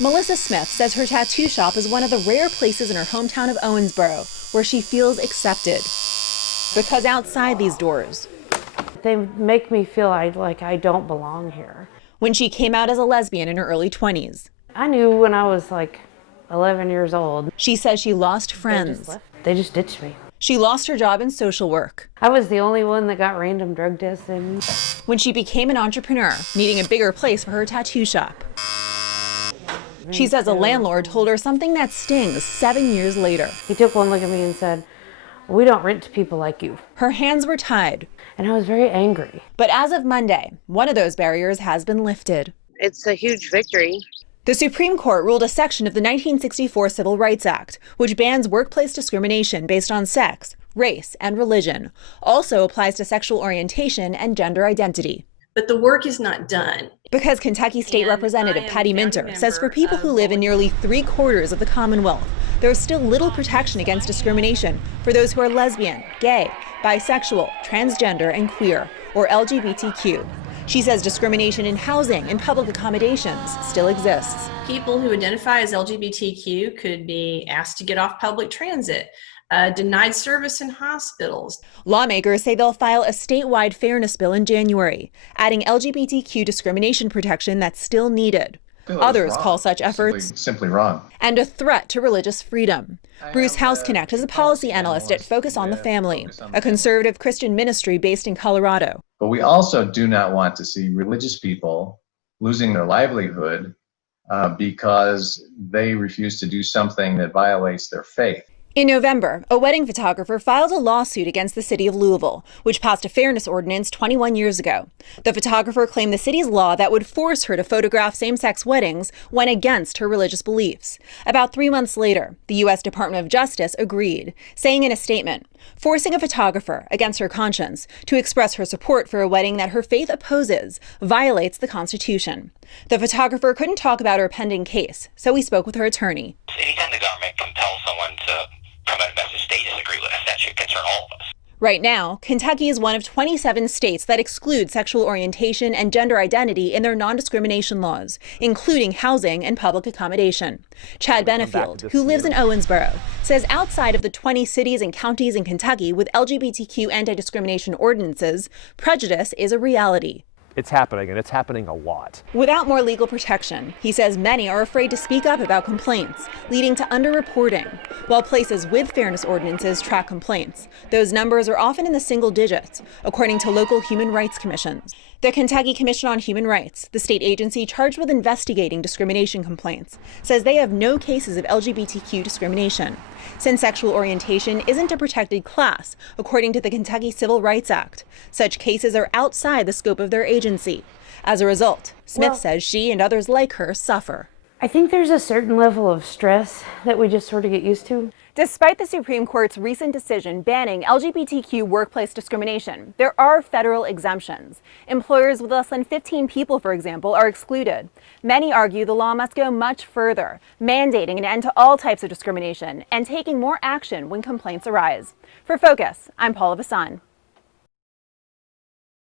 Melissa Smith says her tattoo shop is one of the rare places in her hometown of Owensboro where she feels accepted. Because outside these doors, they make me feel like I don't belong here. When she came out as a lesbian in her early 20s. I knew when I was like 11 years old. She says she lost friends. They just ditched me. She lost her job in social work. I was the only one that got random drug tested. When she became an entrepreneur, needing a bigger place for her tattoo shop. She says a landlord told her something that stings 7 years later. He took one look at me and said, "We don't rent to people like you." Her hands were tied. And I was very angry. But as of Monday, one of those barriers has been lifted. It's a huge victory. The Supreme Court ruled a section of the 1964 Civil Rights Act, which bans workplace discrimination based on sex, race, and religion, also applies to sexual orientation and gender identity. But the work is not done. Because Kentucky State Representative Patty Minter says for people who live in nearly 3/4 of the Commonwealth, there is still little protection against discrimination for those who are lesbian, gay, bisexual, transgender, and queer, or LGBTQ. She says discrimination in housing and public accommodations still exists. People who identify as LGBTQ could be asked to get off public transit, denied service in hospitals. Lawmakers say they'll file a statewide fairness bill in January, adding LGBTQ discrimination protection that's still needed. Others call such efforts simply wrong and a threat to religious freedom. Bruce Houseknecht is a policy analyst at Focus on the Family, a conservative Christian ministry based in Colorado. But we also do not want to see religious people losing their livelihood because they refuse to do something that violates their faith. In November, a wedding photographer filed a lawsuit against the city of Louisville, which passed a fairness ordinance 21 years ago. The photographer claimed the city's law that would force her to photograph same-sex weddings went against her religious beliefs. About 3 months later, the U.S. Department of Justice agreed, saying in a statement, forcing a photographer, against her conscience, to express her support for a wedding that her faith opposes violates the Constitution. The photographer couldn't talk about her pending case, so we spoke with her attorney. Anytime the government compels someone to promote a message they disagree with, that should concern all of us. Right now, Kentucky is one of 27 states that exclude sexual orientation and gender identity in their non-discrimination laws, including housing and public accommodation. Chad Benefield, who lives in Owensboro, says outside of the 20 cities and counties in Kentucky with LGBTQ anti-discrimination ordinances, prejudice is a reality. It's happening, and it's happening a lot. Without more legal protection, he says many are afraid to speak up about complaints, leading to underreporting. While places with fairness ordinances track complaints, those numbers are often in the single digits, according to local human rights commissions. The Kentucky Commission on Human Rights, the state agency charged with investigating discrimination complaints, says they have no cases of LGBTQ discrimination, since sexual orientation isn't a protected class, according to the Kentucky Civil Rights Act. Such cases are outside the scope of their agency. As a result, Smith says she and others like her suffer. I think there's a certain level of stress that we just sort of get used to. Despite the Supreme Court's recent decision banning LGBTQ workplace discrimination, there are federal exemptions. Employers with less than 15 people, for example, are excluded. Many argue the law must go much further, mandating an end to all types of discrimination and taking more action when complaints arise. For Focus, I'm Paula Vasan.